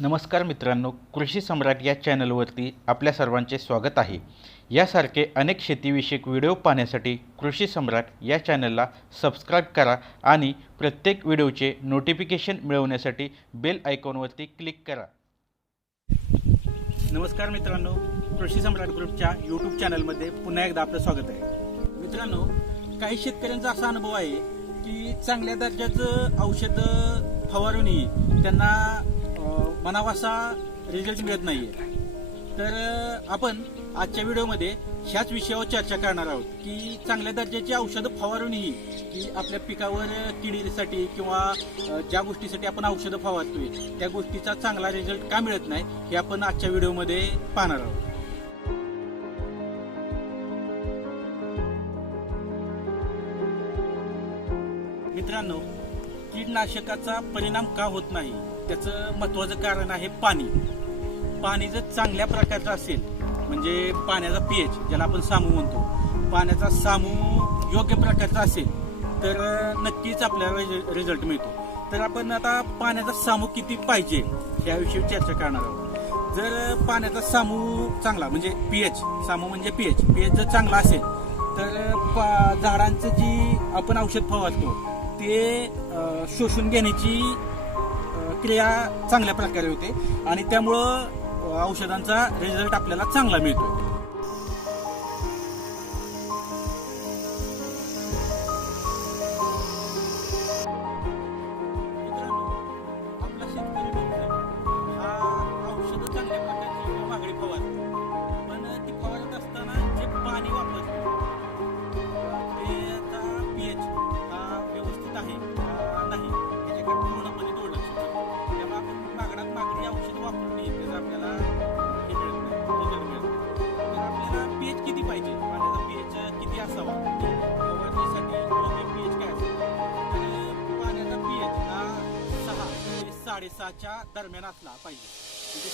नमस्कार मित्रांनो कृषी सम्राट या चॅनलवरती आपल्या सर्वांचे स्वागत आहे. यासारखे अनेक शेतीविषयक व्हिडिओ पाहण्यासाठी कृषी सम्राट या चॅनलला सबस्क्राईब करा आणि प्रत्येक व्हिडिओचे नोटिफिकेशन मिळवण्यासाठी बेल आयकॉनवरती क्लिक करा. नमस्कार मित्रांनो कृषी सम्राट ग्रुपच्या यूट्यूब चॅनलमध्ये पुन्हा एकदा आपलं स्वागत आहे. मित्रांनो काही शेतकऱ्यांचा असा अनुभव आहे की चांगल्या दर्जाचं औषध फवारूनही त्यांना अं, मनावा असा रिझल्ट मिळत नाहीये. तर आपण आजच्या व्हिडिओमध्ये ह्याच विषयावर चर्चा करणार आहोत की चांगल्या दर्जाची औषधं फवारूनही की आपल्या पिकावर किडीसाठी किंवा ज्या गोष्टीसाठी आपण औषधं फवारतोय त्या गोष्टीचा चांगला रिझल्ट का मिळत नाही हे आपण आजच्या व्हिडिओमध्ये पाहणार आहोत. मित्रांनो कीटनाशकाचा परिणाम का होत नाही? त्याचं महत्वाचं कारण आहे पाणी. पाणी जर चांगल्या प्रकारचं असेल म्हणजे पाण्याचा पीएच ज्याला आपण सामू म्हणतो पाण्याचा सामू योग्य प्रकारचा असेल तर नक्कीच आपल्याला रिझल्ट मिळतो. तर आपण आता पाण्याचा सामू किती पाहिजे याविषयी चर्चा करणार आहोत. जर पाण्याचा सामू चांगला म्हणजे पीएच सामू म्हणजे पीएच पीएच जर चांगला असेल तर पा- झाडांचं जी आपण औषध फवारतो ते शोषून घेण्याची क्रिया चांगल्या प्रकारे होते आणि त्यामुळं औषधांचा रिझल्ट आपल्याला चांगला मिळतो साडेसहाच्या दरम्यान असला पाहिजे. म्हणजे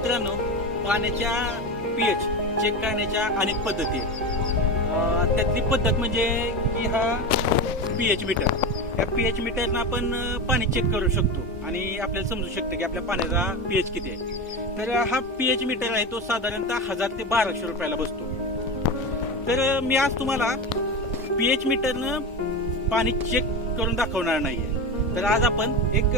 मित्रांनो पाण्याच्या पीएच चेक करण्याच्या अनेक पद्धती आहेत. त्यातली पद्धत म्हणजे की हा पीएच मीटर या पीएच मीटरनं आपण पाणी चेक करू शकतो आणि आपल्याला समजू शकतं की आपल्या पाण्याचा पीएच किती आहे. तर हा हा पीएच मीटर आहे तो साधारणतः हजार ते बाराशे रुपयाला बसतो. तर मी आज तुम्हाला पीएच मीटरनं पाणी चेक करून दाखवणार नाहीये. तर आज आपण एक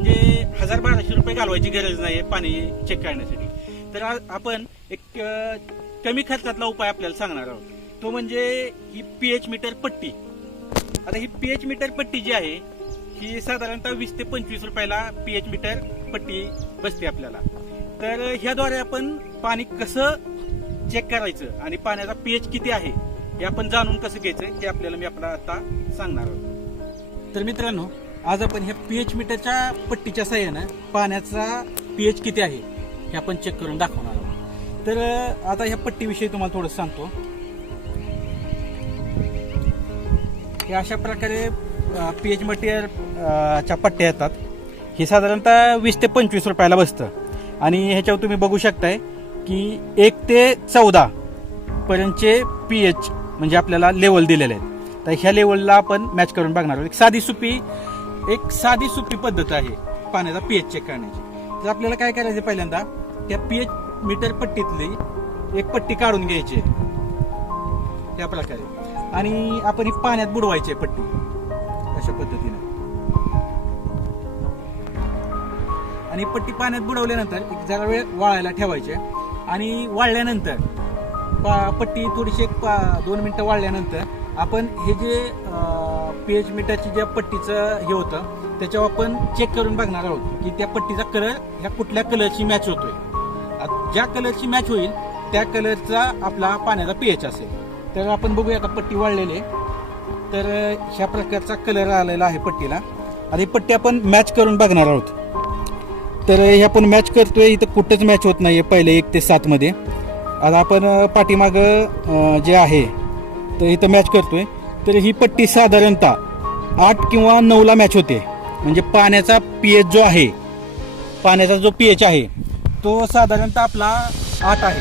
म्हणजे हजार बाराशे रुपये घालवायची गरज नाही पाणी चेक करण्यासाठी. तर आपण एक कमी खर्चातला उपाय आपल्याला सांगणार आहोत. तो म्हणजे ही पीएच मीटर पट्टी. आता ही पीएच मीटर पट्टी जी आहे ही साधारणतः वीस ते पंचवीस रुपयाला पीएच मीटर पट्टी बसते आपल्याला. तर ह्याद्वारे आपण पाणी कसं चेक करायचं आणि पाण्याचा पीएच किती आहे हे आपण जाणून कसं घ्यायचं हे आपल्याला मी आपल्याला आता सांगणार आहोत. तर मित्रांनो आज आपण ह्या पीएच मीटरच्या पट्टीच्या साह्यानं पाण्याचा पीएच किती आहे हे आपण चेक करून दाखवणार आहोत. तर आता ह्या पट्टीविषयी तुम्हाला थोडं सांगतो. हे अशा प्रकारे पीएच मटेरियल च्या पट्ट्या येतात. हे साधारणतः वीस ते पंचवीस रुपयाला बसतं. आणि ह्याच्यावर तुम्ही बघू शकताय की एक ते चौदा पर्यंतचे पीएच म्हणजे आपल्याला लेवल दिलेले आहेत. तर ह्या लेवलला आपण मॅच करून बघणार आहोत. एक साधी सुपी एक साधी सुपी पद्धत आहे पाण्याचा पीएच चेक करण्याची. तर आपल्याला काय करायचं पहिल्यांदा त्या पीएच मीटर पट्टीतली एक पट्टी काढून घ्यायची आहे. त्या प्रकारे. आणि आपण ही पाण्यात बुडवायची आहे पट्टी. अशा पद्धतीने. आणि पट्टी पाण्यात बुडवल्यानंतर एक जरा वेळ वाळायला ठेवायचे आणि वाळल्यानंतर पट्टी थोडीशी एक पा- दोन मिनिटं वाळल्यानंतर आपण हे जे पेज मिटाची ज्या पट्टीचं हे होतं त्याच्यावर आपण चेक करून बघणार आहोत की त्या पट्टीचा कलर ह्या कुठल्या कलरची मॅच होतोय. ज्या कलरची मॅच होईल त्या कलरचा आपला पाण्याचा पीएच असेल. तर आपण बघूया आता पट्टी वाळलेली आहे. तर ह्या प्रकारचा कलर आलेला आहे पट्टीला. आणि पट्टी आपण मॅच करून बघणार आहोत. तर हे आपण मॅच करतोय इथं कुठंच मॅच होत नाहीये पहिले एक ते सातमध्ये आता आपण पाठीमागं जे आहे तर इथं मॅच करतोय. तर ही पट्टी साधारणतः आठ किंवा नऊला मॅच होते. म्हणजे पाण्याचा पी एच जो आहे पाण्याचा जो पी एच आहे तो साधारणतः आपला आठ आहे.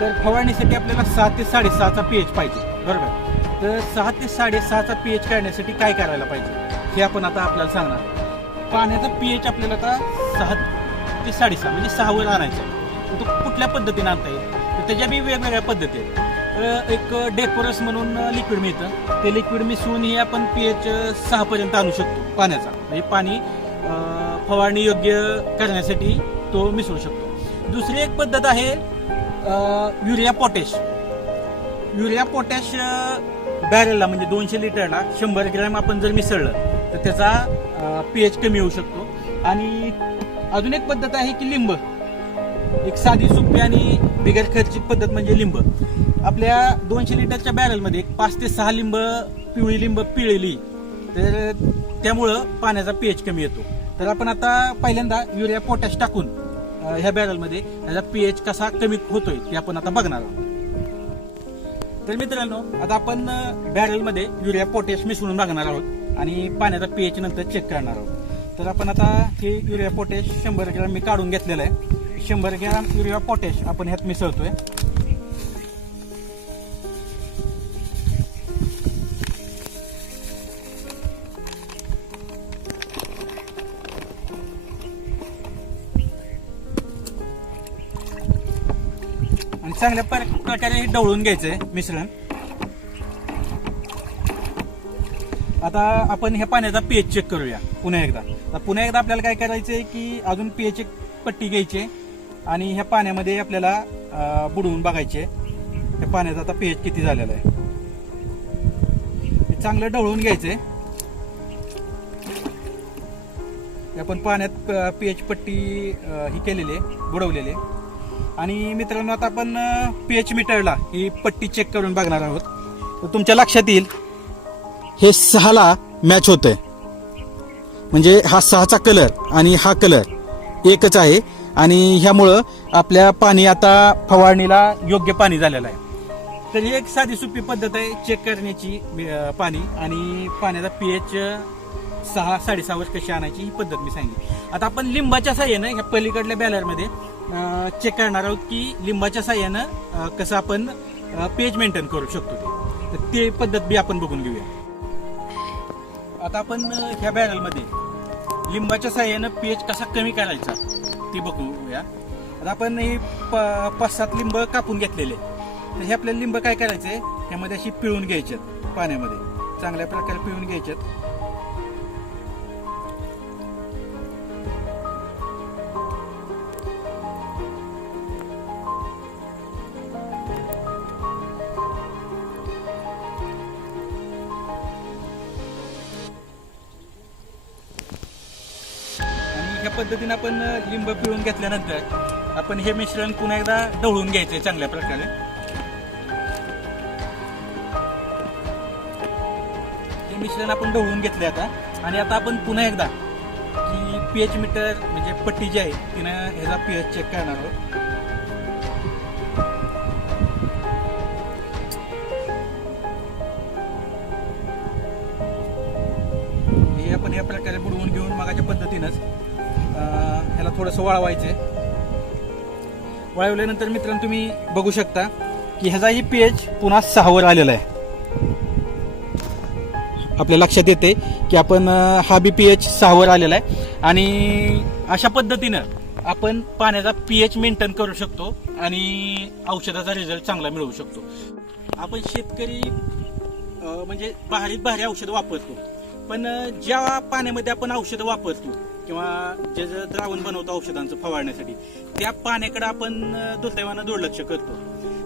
तर फवारणीसाठी आपल्याला सहा ते साडेसहाचा पी एच पाहिजे बरोबर? तर सहा ते साडेसहाचा पी एच काढण्यासाठी काय करायला पाहिजे हे आपण आता आपल्याला सांगणार पाण्याचा पी एच आपल्याला आता सहा ते साडेसहा म्हणजे सहावर आणायचं आहे. तो कुठल्या पद्धतीने आणता येईल? तर त्याच्या बी वेगवेगळ्या पद्धती आहेत. एक डेकोरस म्हणून लिक्विड मिळतं. ते लिक्विड मिसळून हे आपण पी एच सहापर्यंत आणू शकतो पाण्याचा. म्हणजे पाणी फवारणी योग्य करण्यासाठी तो मिसळू शकतो. दुसरी एक पद्धत आहे युरिया पोटॅश. युरिया पोटॅश बॅरेलला म्हणजे दोनशे लिटरला शंभर ग्रॅम आपण जर मिसळलं तर त्याचा पी एच कमी होऊ शकतो. आणि अजून एक पद्धत आहे की लिंब. एक साधी सोपी आणि बिगर खर्चिक पद्धत म्हणजे लिंब. आपल्या दोनशे लिटरच्या बॅरलमध्ये एक पाच ते सहा लिंब पिवळी लिंब पिळली तर त्यामुळं पाण्याचा पीएच कमी येतो. तर आपण आता पहिल्यांदा युरिया पोटॅश टाकून ह्या बॅरलमध्ये त्याचा पीएच कसा कमी होतोय ते आपण आता बघणार आहोत. तर मित्रांनो आता आपण बॅरलमध्ये युरिया पोटॅश मिसळून बघणार आहोत आणि पाण्याचा पीएच नंतर चेक करणार आहोत. तर आपण आता हे युरिया पोटॅश शंभर ग्रॅम मी काढून घेतलेलं आहे. शंभर ग्रॅम युरिया पोटॅश आपण ह्यात मिसळतोय. आणि चांगल्या प्रकारे हे डवळून घ्यायचंय मिश्रण. आता आपण ह्या पाण्याचा पीएच चेक करूया पुन्हा एकदा. आता पुन्हा एकदा आपल्याला काय करायचंय की अजून पीएच एक पट्टी घ्यायची आणि ह्या पाण्यामध्ये आपल्याला बुडवून बघायचे. ह्या पाण्याचा आता पीएच किती झालेला आहे. हे चांगलं ढवळून घ्यायचंय. हे आपण पाण्यात पीएच पट्टी ही केलेली आहे बुडवलेली आणि मित्रांनो आता आपण पीएच मीटरला ही पट्टी चेक करून बघणार आहोत. तर तुमच्या लक्षात येईल हे सहाला मॅच होतंय. म्हणजे हा सहाचा कलर आणि हा कलर एकच आहे. आणि ह्यामुळं आपल्या पाणी आता फवारणीला योग्य पाणी झालेलं आहे. तर ही एक साधी सोपी पद्धत आहे चेक करण्याची पाणी. आणि पाण्याचा पीएच सहा साडेसहावर कशी आणायची ही पद्धत मी सांगितली आता आपण लिंबाच्या साह्यानं ह्या पलीकडल्या बॅलरमध्ये चेक करणार आहोत की लिंबाच्या साह्यानं कसं आपण पेज मेंटेन करू शकतो ते. तर ते पद्धत बी आपण बघून घेऊया. आता आपण ह्या बॅरलमध्ये लिंबाच्या साह्यानं पीएच कसा कमी करायचा ती बघूया. आता आपण हे प- पाच सात लिंब कापून घेतलेले. तर हे आपल्याला लिंब काय करायचे ह्यामध्ये अशी पिळून घ्यायचे पाण्यामध्ये. चांगल्या प्रकारे पिळून घ्यायचे आणि पद्धतीने आपण लिंब पिळून घेतल्यानंतर आपण हे मिश्रण पुन्हा एकदा ढवळून घ्यायचंय चांगल्या प्रकारे. हे मिश्रण आपण ढवळून घेतले आता. आणि आता आपण पुन्हा एकदा की पीएच मीटर म्हणजे पट्टी जी आहे तिनं ह्याचा पीएच चेक करणार आहोत. आपण या प्रकारे बुडवून घेऊन मागाच्या पद्धतीनंच ह्याला थोडंसं वाळवायचंय. वाळवल्यानंतर मित्रांनो तुम्ही बघू शकता की ह्याचाही पीएच पुन्हा सहावर आलेला आहे. आपल्या लक्षात येते की आपण हा बी पीएच सहावर आलेला आहे. आणि अशा पद्धतीनं आपण पाण्याचा पीएच मेंटेन करू शकतो आणि औषधाचा रिझल्ट चांगला मिळवू शकतो. आपण शेतकरी म्हणजे भारीत भारी औषध वापरतो. पण ज्या पाण्यामध्ये आपण औषधं वापरतो किंवा जे जे द्रावण बनवतो औषधांचं फवारण्यासाठी त्या पाण्याकडे आपण दुर्दैवानं दुर्लक्ष करतो.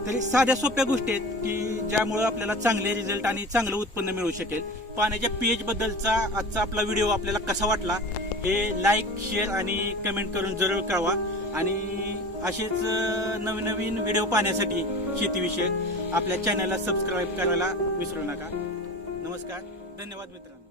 तरी साध्या सोप्या गोष्टी आहेत की ज्यामुळं आपल्याला चांगले रिझल्ट आणि चांगलं उत्पन्न मिळू शकेल. पाण्याच्या पीएच बद्दलचा आजचा आपला व्हिडिओ आपल्याला कसा वाटला हे लाईक शेअर आणि कमेंट करून जरूर कळवा. आणि असेच नवीन नवीन व्हिडिओ पाहण्यासाठी शेतीविषयक आपल्या चॅनलला सबस्क्राईब करायला विसरू नका. नमस्कार. धन्यवाद मित्रांनो.